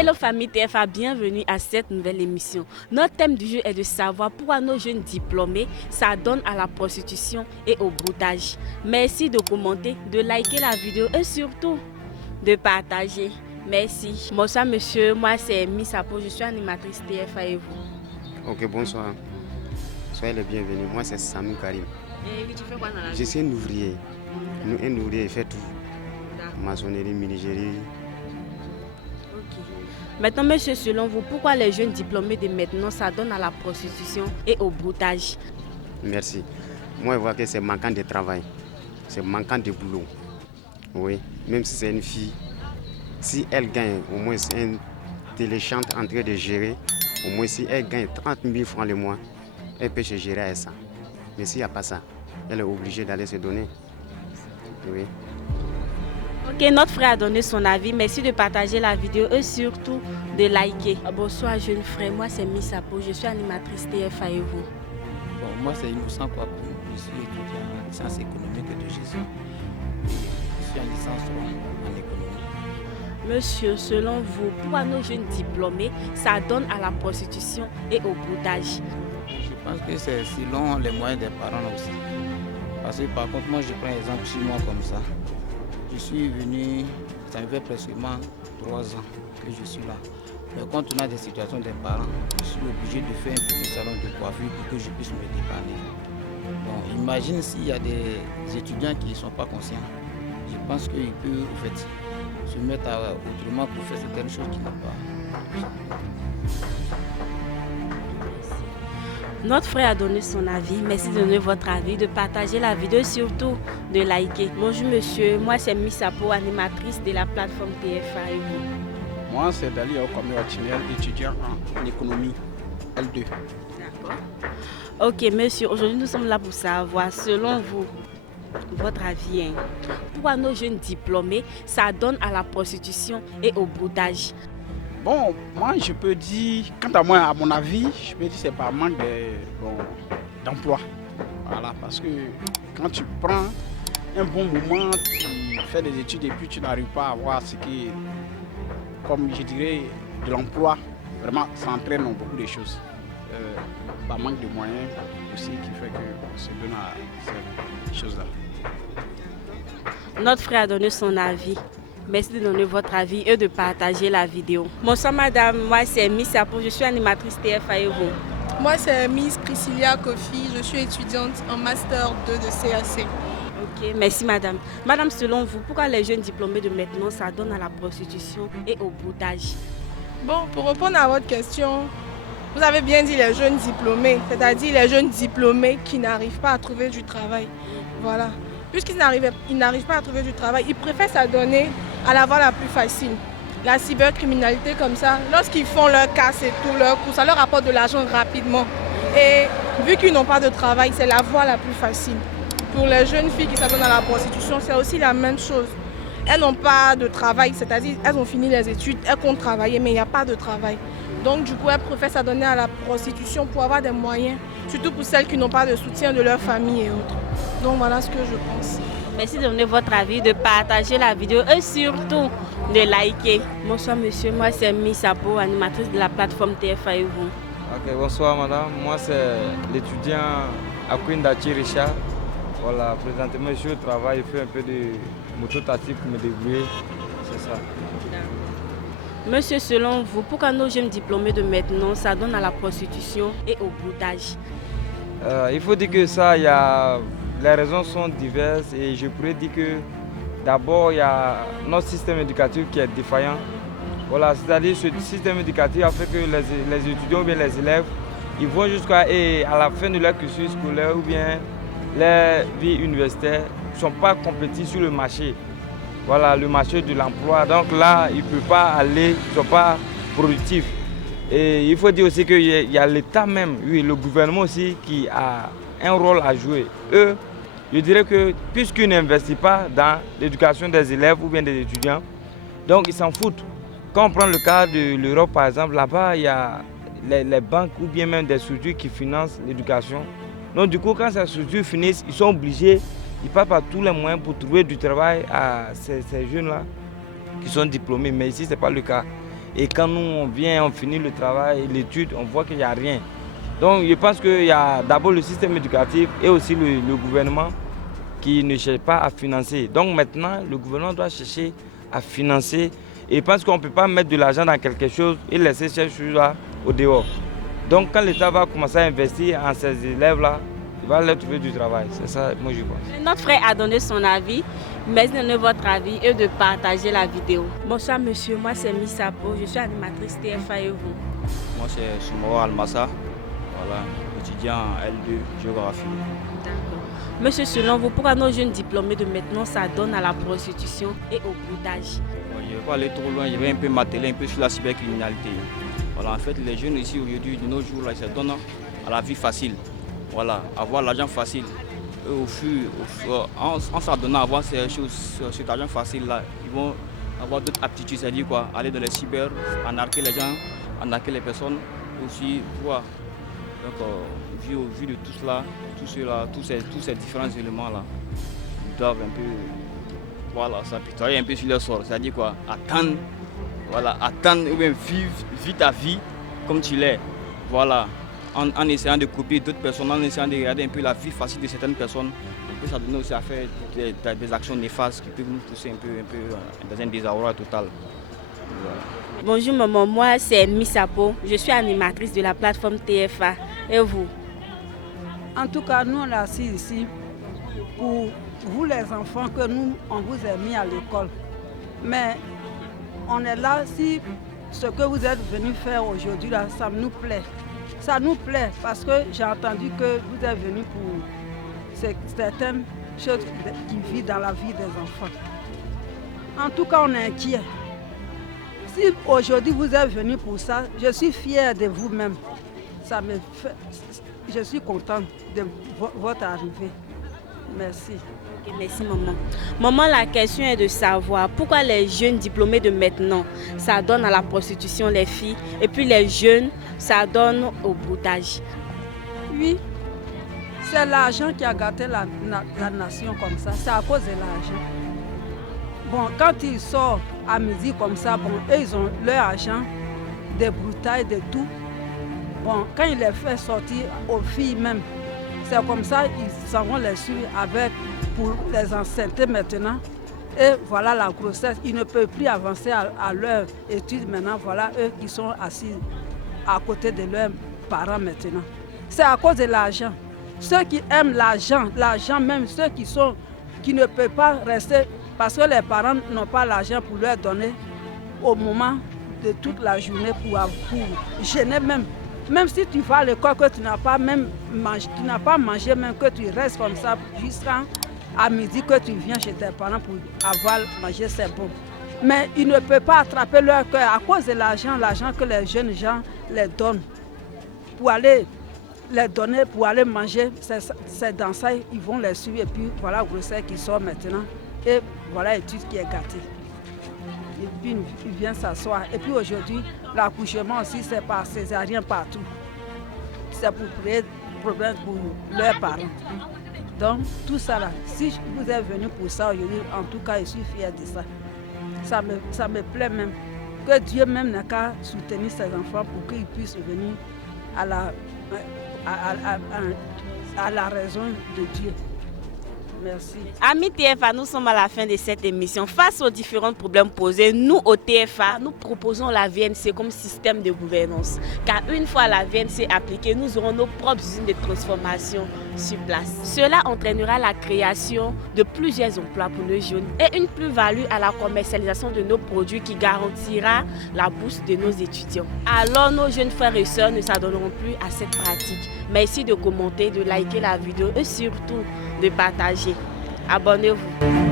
Hello famille TFA, bienvenue à cette nouvelle émission. Notre thème du jour est de savoir pourquoi nos jeunes diplômés s'adonnent à la prostitution et au broutage. Merci de commenter, de liker la vidéo et surtout de partager. Merci. Bonsoir monsieur, moi c'est Miss Apo, je suis animatrice TFA et vous? Ok, bonsoir. Soyez les bienvenus. Moi c'est Samou Karim. Et tu fais quoi dans la vie? Je suis un ouvrier. Un ouvrier, il fait tout. Maçonnerie, menuiserie. Ok. Maintenant, monsieur, selon vous, pourquoi les jeunes diplômés de maintenant s'adonnent à la prostitution et au broutage? Merci. Moi, je vois que c'est manquant de travail. C'est manquant de boulot. Oui. Même si c'est une fille, si elle gagne au moins un téléchant en train de gérer, au moins si elle gagne 30 000 francs le mois, elle peut se gérer à ça. Mais s'il n'y a pas ça, elle est obligée d'aller se donner. Oui. Ok, notre frère a donné son avis. Merci de partager la vidéo et surtout de liker. Bonsoir jeune frère, moi c'est Miss Apo, je suis animatrice TFA et vous? Bon, moi c'est Innocent Kwaku, je suis étudiant en licence économique de Jésus. Je suis en licence 3 en économie. Monsieur, selon vous, pourquoi nos jeunes diplômés s'adonnent à la prostitution et au broutage? Je pense que c'est selon les moyens des parents aussi. Parce que par contre, moi je prends exemple sur moi comme ça. Je suis venu, ça me fait pratiquement 3 ans que je suis là. Mais compte tenu des situations des parents, je suis obligé de faire un petit salon de coiffure pour que je puisse me dépanner. Bon, imagine s'il y a des étudiants qui ne sont pas conscients. Je pense qu'ils peuvent en fait, se mettre autrement pour faire certaines choses qui n'ont pas. Notre frère a donné son avis. Merci de donner votre avis, de partager la vidéo et surtout de liker. Bonjour monsieur, moi c'est Miss Apo, animatrice de la plateforme TFA et vous? Moi c'est Dali Aokamé Watinel, étudiant en économie L2. D'accord. Ok monsieur, aujourd'hui nous sommes là pour savoir, selon vous, votre avis, pourquoi nos jeunes diplômés s'adonnent à la prostitution et au broutage? Bon, moi je peux dire, quant à moi, à mon avis, je peux dire que c'est par manque d'emploi. Voilà, parce que quand tu prends un bon moment, tu fais des études et puis tu n'arrives pas à avoir ce qui est, comme je dirais, de l'emploi. Vraiment, ça entraîne beaucoup de choses. Par manque de moyens aussi qui fait qu'on se donne à ces choses-là. Notre frère a donné son avis. Merci de donner votre avis et de partager la vidéo. Bonsoir madame, moi c'est Miss Apo, je suis animatrice TFA et vous? Moi c'est Miss Priscilla Kofi, je suis étudiante en Master 2 de CAC. Ok, merci madame. Madame, selon vous, pourquoi les jeunes diplômés de maintenant s'adonnent à la prostitution et au broutage? Bon, pour répondre à votre question, vous avez bien dit les jeunes diplômés, c'est-à-dire les jeunes diplômés qui n'arrivent pas à trouver du travail. Voilà. Puisqu'ils n'arrivent pas à trouver du travail, ils préfèrent s'adonner à la voie la plus facile. La cybercriminalité comme ça, lorsqu'ils font leur casse et tout, leur coup, ça leur apporte de l'argent rapidement. Et vu qu'ils n'ont pas de travail, c'est la voie la plus facile. Pour les jeunes filles qui s'adonnent à la prostitution, c'est aussi la même chose. Elles n'ont pas de travail, c'est-à-dire elles ont fini les études, elles comptent travailler, mais il n'y a pas de travail. Donc du coup, elles préfèrent s'adonner à la prostitution pour avoir des moyens, surtout pour celles qui n'ont pas de soutien de leur famille et autres. Donc voilà ce que je pense. Merci de donner votre avis, de partager la vidéo et surtout de liker. Bonsoir monsieur, moi c'est Miss Apo, animatrice de la plateforme TFA et vous? Ok, bonsoir madame, moi c'est l'étudiant Akwindachi Richard. Voilà, présentement je suis au travail, je fais un peu de moto-taxi pour me débrouiller, c'est ça. Monsieur, selon vous, pourquoi nos jeunes diplômés de maintenant s'adonnent à la prostitution et au broutage? Il faut dire que ça, les raisons sont diverses et je pourrais dire que d'abord il y a notre système éducatif qui est défaillant. Voilà, c'est-à-dire ce système éducatif a fait que les étudiants ou bien les élèves, ils vont jusqu'à la fin de leur cursus scolaire ou bien leur vie universitaire, ne sont pas compétitifs sur le marché. Voilà, le marché de l'emploi. Donc là, ils ne peuvent pas aller, ils ne sont pas productifs. Et il faut dire aussi qu'il y a l'État même, oui, le gouvernement aussi qui a un rôle à jouer. Eux, je dirais que puisqu'ils n'investissent pas dans l'éducation des élèves ou bien des étudiants, donc ils s'en foutent. Quand on prend le cas de l'Europe par exemple, là-bas il y a les banques ou bien même des structures qui financent l'éducation. Donc du coup quand ces structures finissent, ils sont obligés, ils passent par tous les moyens pour trouver du travail à ces jeunes-là qui sont diplômés. Mais ici ce n'est pas le cas. Et quand nous on vient, on finit le travail, l'étude, on voit qu'il n'y a rien. Donc je pense qu'il y a d'abord le système éducatif et aussi le gouvernement qui ne cherche pas à financer. Donc maintenant, le gouvernement doit chercher à financer. Et je pense qu'on ne peut pas mettre de l'argent dans quelque chose et laisser ces choses-là au dehors. Donc quand l'État va commencer à investir en ces élèves-là, il va leur trouver du travail. C'est ça, moi je pense. Notre frère a donné son avis, mais donnez votre avis et de partager la vidéo. Bonsoir monsieur, moi c'est Miss Sapo, je suis animatrice TFA et vous? Moi c'est Soumoro Almassa, voilà, étudiant en L2 géographie. D'accord. Monsieur, selon vous, pourquoi nos jeunes diplômés de maintenant s'adonnent à la prostitution et au broutage? Je ne vais pas aller trop loin, je vais un peu m'atteler un peu sur la cybercriminalité. Voilà, en fait, les jeunes ici aujourd'hui, de nos jours, là, ils se donnent à la vie facile. Voilà, avoir l'argent facile. Et en s'adonnant à avoir cet argent facile-là, ils vont avoir d'autres aptitudes, c'est-à-dire quoi? Aller dans les cyber, arnaquer les gens, arnaquer les personnes, aussi voir. Donc, au vu de tout cela, tous ces différents éléments-là, ils doivent un peu s'apitoyer un peu sur leur sort. C'est-à-dire quoi? Attendre ou bien vivre ta vie comme tu l'es. Voilà. En essayant de copier d'autres personnes, en essayant de regarder un peu la vie facile de certaines personnes, on peut s'adonner aussi à faire des actions néfastes qui peuvent nous pousser un peu dans un désarroi total. Voilà. Bonjour maman, moi c'est Miss Sapo, je suis animatrice de la plateforme TFA. Et vous? En tout cas, nous on est assis ici pour vous les enfants que nous on vous a mis à l'école. Mais on est là si ce que vous êtes venus faire aujourd'hui là, ça nous plaît. Ça nous plaît parce que j'ai entendu que vous êtes venus pour certaines choses qui vivent dans la vie des enfants. En tout cas, on est inquiets. Si aujourd'hui vous êtes venus pour ça, je suis fière de vous-même. Je suis contente de votre arrivée. Merci. Okay, merci maman. Maman, la question est de savoir pourquoi les jeunes diplômés de maintenant s'adonnent à la prostitution, les filles, et puis les jeunes s'adonnent au broutage. Oui, c'est l'argent qui a gâté la nation comme ça. C'est à cause de l'argent. Bon, quand ils sortent à midi comme ça, bon, eux, ils ont leur argent, des broutailles, de tout. Bon, quand ils les font sortir aux filles même, c'est comme ça, ils s'en vont les suivre avec, pour les enceinter maintenant. Et voilà la grossesse. Ils ne peuvent plus avancer à leur étude maintenant. Voilà eux qui sont assis à côté de leurs parents maintenant. C'est à cause de l'argent. Ceux qui aiment l'argent même, ceux qui ne peuvent pas rester parce que les parents n'ont pas l'argent pour leur donner au moment de toute la journée pour gêner même. Même si tu vas à l'école, que tu n'as pas mangé, même que tu restes comme ça jusqu'à midi, que tu viens chez tes parents pour avoir mangé, c'est bon. Mais ils ne peuvent pas attraper leur cœur à cause de l'argent que les jeunes gens les donnent pour aller les donner, pour aller manger. C'est dans ça ils vont les suivre et puis voilà grossesse qui sort maintenant. Et voilà l'étude qui est gâtée. Et puis ils viennent s'asseoir. Et puis aujourd'hui, l'accouchement aussi, c'est par césarien partout. C'est pour créer des problèmes pour leurs parents. Donc tout ça là, si vous êtes venu pour ça aujourd'hui, en tout cas, je suis fière de ça. Ça me plaît même. Que Dieu même n'a qu'à soutenir ses enfants pour qu'ils puissent venir à la raison de Dieu. Merci. Amis TFA, nous sommes à la fin de cette émission. Face aux différents problèmes posés, nous au TFA, nous proposons la VNC comme système de gouvernance. Car une fois la VNC appliquée, nous aurons nos propres usines de transformation sur place. Cela entraînera la création de plusieurs emplois pour nos jeunes et une plus-value à la commercialisation de nos produits qui garantira la bourse de nos étudiants. Alors nos jeunes frères et sœurs ne s'adonneront plus à cette pratique. Merci de commenter, de liker la vidéo et surtout de partager. Abonnez-vous.